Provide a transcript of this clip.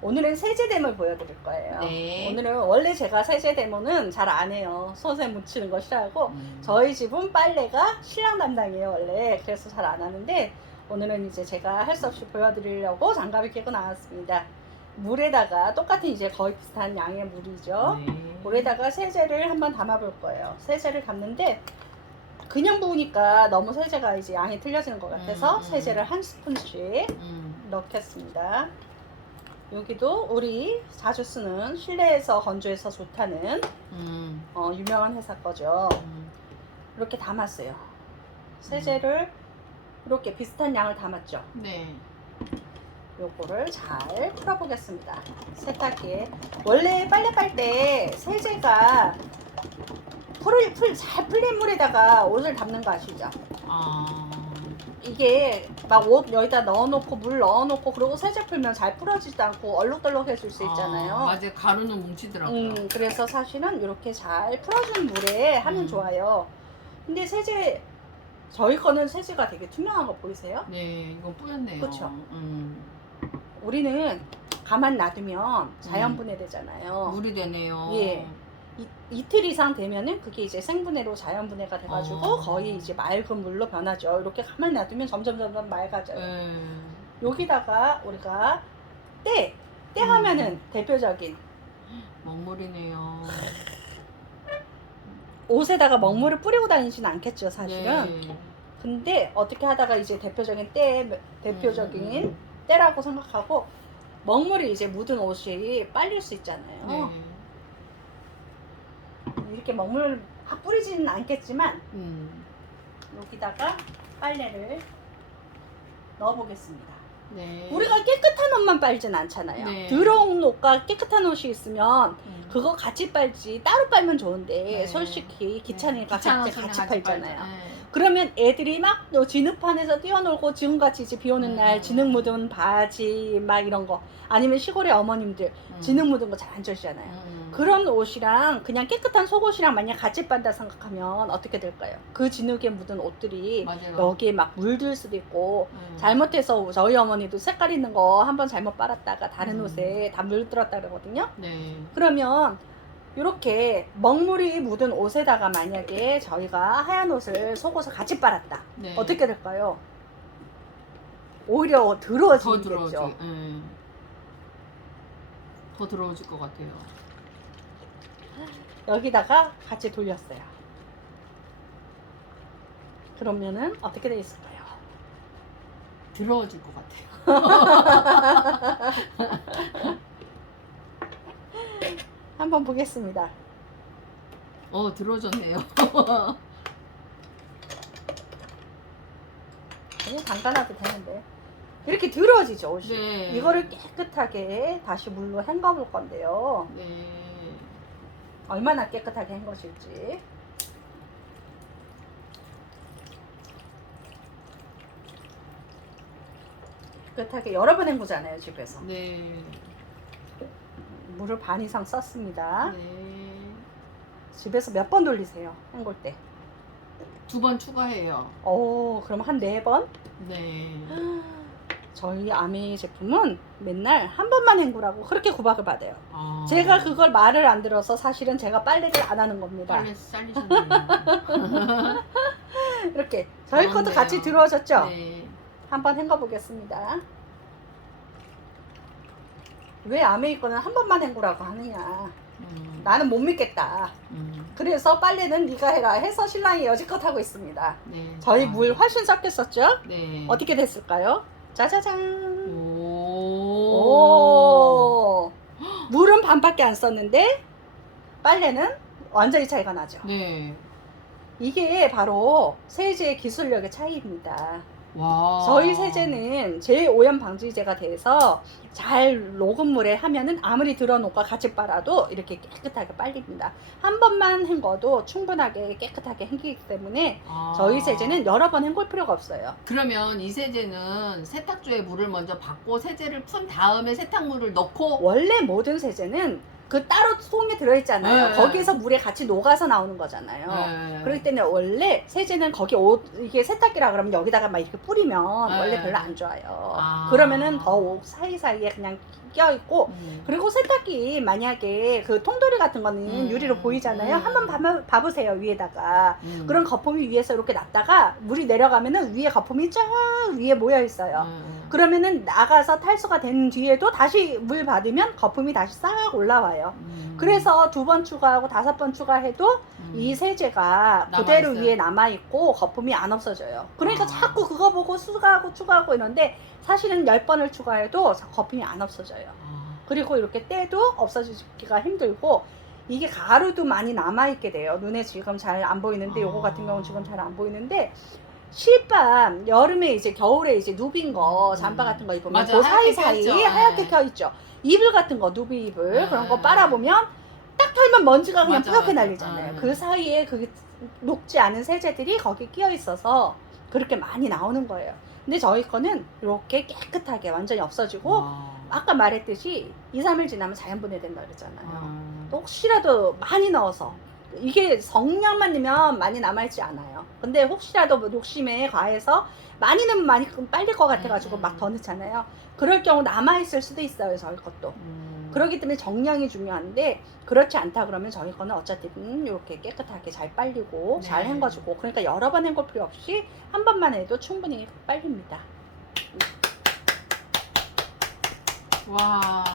오늘은 세제댐을 보여드릴 거예요. 네. 오늘은 원래 제가 세제 데모는 잘 안 해요. 손에 묻히는 거 싫어하고 음. 저희 집은 빨래가 신랑 담당이에요 원래 그래서 잘 안 하는데 오늘은 이제 제가 할 수 없이 보여드리려고 장갑을 끼고 나왔습니다. 물에다가 똑같은 이제 거의 비슷한 양의 물이죠. 네. 물에다가 세제를 한번 담아볼 거예요. 세제를 담는데 그냥 부으니까 너무 세제가 이제 양이 틀려지는 것 같아서 음, 음. 세제를 한 스푼씩 음. 넣겠습니다. 여기도 우리 자주 쓰는 실내에서 건조해서 좋다는 음. 어, 유명한 회사 거죠. 음. 이렇게 담았어요. 세제를 이렇게 비슷한 양을 담았죠. 네. 요거를 잘 풀어보겠습니다. 세탁기에 원래 빨래 빨 때 세제가 풀을 풀 잘 풀린 물에다가 옷을 담는 거 아시죠? 아. 이게 막 옷 여기다 넣어놓고 물 넣어놓고 그러고 세제 풀면 잘 풀어지지도 않고 얼룩덜룩해질 수 있잖아요. 아, 맞아요. 가루는 뭉치더라고요. 음, 그래서 사실은 이렇게 잘 풀어준 물에 하면 음. 좋아요. 근데 세제 저희 거는 세제가 되게 투명한 거 보이세요? 네, 이거 뿌였네요. 그쵸? 음. 우리는 가만 놔두면 자연 분해되잖아요. 물이 되네요. 예. 이, 이틀 이상 되면은 그게 이제 생분해로 자연 분해가 돼가지고 어. 거의 이제 맑은 물로 변하죠. 이렇게 가만 놔두면 점점 점점 맑아져요. 네. 여기다가 우리가 때, 때 음. 하면은 대표적인 먹물이네요. 옷에다가 먹물을 뿌리고 다니지는 않겠죠, 사실은. 네. 근데 어떻게 하다가 이제 대표적인 때, 대표적인 음, 때라고 생각하고 먹물이 이제 묻은 옷이 빨릴 수 있잖아요. 네. 이렇게 먹물 확 뿌리지는 않겠지만 음. 여기다가 빨래를 넣어보겠습니다. 네. 우리가 깨끗한 옷만 빨진 않잖아요. 네. 더러운 옷과 깨끗한 옷이 있으면 음. 그거 같이 빨지 따로 빨면 좋은데 네. 솔직히 귀찮으니까 귀찮아서 같이, 같이 빨잖아요. 네. 그러면 애들이 막너 진흙판에서 뛰어놀고 지금같이 이제 비 오는 날 음. 진흙 묻은 바지 막 이런 거 아니면 시골의 어머님들 음. 진흙 묻은 거 잘안 주시잖아요. 음. 그런 옷이랑 그냥 깨끗한 속옷이랑 만약 같이 빤다 생각하면 어떻게 될까요? 그 진흙에 묻은 옷들이 맞아요. 여기에 막 물들 수도 있고 음. 잘못해서 저희 어머니도 색깔 있는 거 한번 잘못 빨았다가 다른 음. 옷에 다 물들었다 그러거든요. 네. 그러면 이렇게 먹물이 묻은 옷에다가 만약에 저희가 하얀 옷을 속옷을 같이 빨았다. 네. 어떻게 될까요? 오히려 더 더러워지겠죠. 예. 더 들어오질 것 같아요. 여기다가 같이 돌렸어요. 그러면은 어떻게 돼 있을까요? 들어오질 것 같아요. 한번 보겠습니다. 어, 들어오졌네요. 그냥 담가놔도 되는데 이렇게 더러워지죠 옷이. 네. 이거를 깨끗하게 다시 물로 헹궈 볼 건데요. 네. 얼마나 깨끗하게 헹궈질지. 깨끗하게 여러 번 헹구잖아요 집에서. 네. 물을 반 이상 썼습니다. 네. 집에서 몇 번 돌리세요 헹굴 때? 두 번 추가해요. 오, 그럼 한 네 번? 네. 저희 아미 제품은 맨날 한 번만 헹구라고 그렇게 구박을 받아요. 아. 제가 그걸 말을 안 들어서 사실은 제가 빨래를 안 하는 겁니다. 빨리 쌀리셨네요. 이렇게 저희 것도. 같이 들어오셨죠? 네. 한번 헹궈 보겠습니다. 왜 아메이 거는 한 번만 헹구라고 하느냐? 음. 나는 못 믿겠다. 음. 그래서 빨래는 네가 해라 해서 신랑이 여지껏 하고 있습니다. 네. 저희 아. 물 훨씬 섞였었죠? 네. 어떻게 됐을까요? 짜자잔. 오. 오. 물은 반밖에 안 썼는데 빨래는 완전히 차이가 나죠. 네. 이게 바로 세제의 기술력의 차이입니다. 와. 저희 세제는 제오염 방지제가 돼서 잘 녹은 물에 하면은 아무리 들어놓고 같이 빨아도 이렇게 깨끗하게 빨립니다. 한 번만 헹궈도 충분하게 깨끗하게 헹기기 때문에 아. 저희 세제는 여러 번 헹굴 필요가 없어요. 그러면 이 세제는 세탁조에 물을 먼저 받고 세제를 푼 다음에 세탁물을 넣고 원래 모든 세제는 그 따로 통에 들어있잖아요. 네. 거기에서 물에 같이 녹아서 나오는 거잖아요. 네. 그렇기 때문에 원래 세제는 거기 옷 이게 세탁기라 그러면 여기다가 막 이렇게 뿌리면 네. 원래 별로 안 좋아요. 아. 그러면은 더 옷 사이사이에 그냥 껴 있고 음. 그리고 세탁기 만약에 그 통돌이 같은 거는 음. 유리로 보이잖아요. 음. 한번 봐봐, 봐보세요 위에다가 음. 그런 거품이 위에서 이렇게 났다가 물이 내려가면은 위에 거품이 쫙 위에 모여 있어요. 음. 그러면은 나가서 탈수가 된 뒤에도 다시 물 받으면 거품이 다시 싹 올라와요. 음. 그래서 두 번 추가하고 다섯 번 추가해도 음. 이 세제가 그대로 남아있어요. 위에 남아 있고 거품이 안 없어져요. 그러니까 아. 자꾸 그거 보고 추가하고 추가하고 이런데 사실은 열 번을 추가해도 거품이 안 없어져요. 아. 그리고 이렇게 떼도 없어지기가 힘들고 이게 가루도 많이 남아 있게 돼요. 눈에 지금 잘 안 보이는데 요거 같은 경우는 지금 잘 안 보이는데 실밤 여름에 이제 겨울에 이제 누빈 거 음. 잠바 같은 거 입으면 맞아, 그 하얗게 사이사이 껴있죠. 하얗게 네. 껴 있죠. 이불 같은 거 누비 이불 네. 그런 거 빨아 보면 딱 털면 먼지가 그냥 맞아, 뿌옇게 맞아. 날리잖아요. 네. 그 사이에 그 녹지 않은 세제들이 거기 끼어 있어서 그렇게 많이 나오는 거예요. 근데 저희 거는 이렇게 깨끗하게 완전히 없어지고 와. 아까 말했듯이 2, 3일 지나면 자연 분해된다 그랬잖아요. 음. 또 혹시라도 많이 넣어서 이게 성냥만 넣으면 많이 남아있지 않아요. 근데 혹시라도 뭐 욕심에 과해서 많이 넣으면 많이 빨릴 것 같아가지고 음. 막더 넣잖아요. 그럴 경우 남아있을 수도 있어요, 저희 것도. 음. 그렇기 때문에 정량이 중요한데 그렇지 않다 그러면 저희 거는 어쨌든 이렇게 깨끗하게 잘 빨리고 잘 네. 헹궈주고 그러니까 여러 번 헹굴 필요 없이 한 번만 해도 충분히 빨립니다. 와.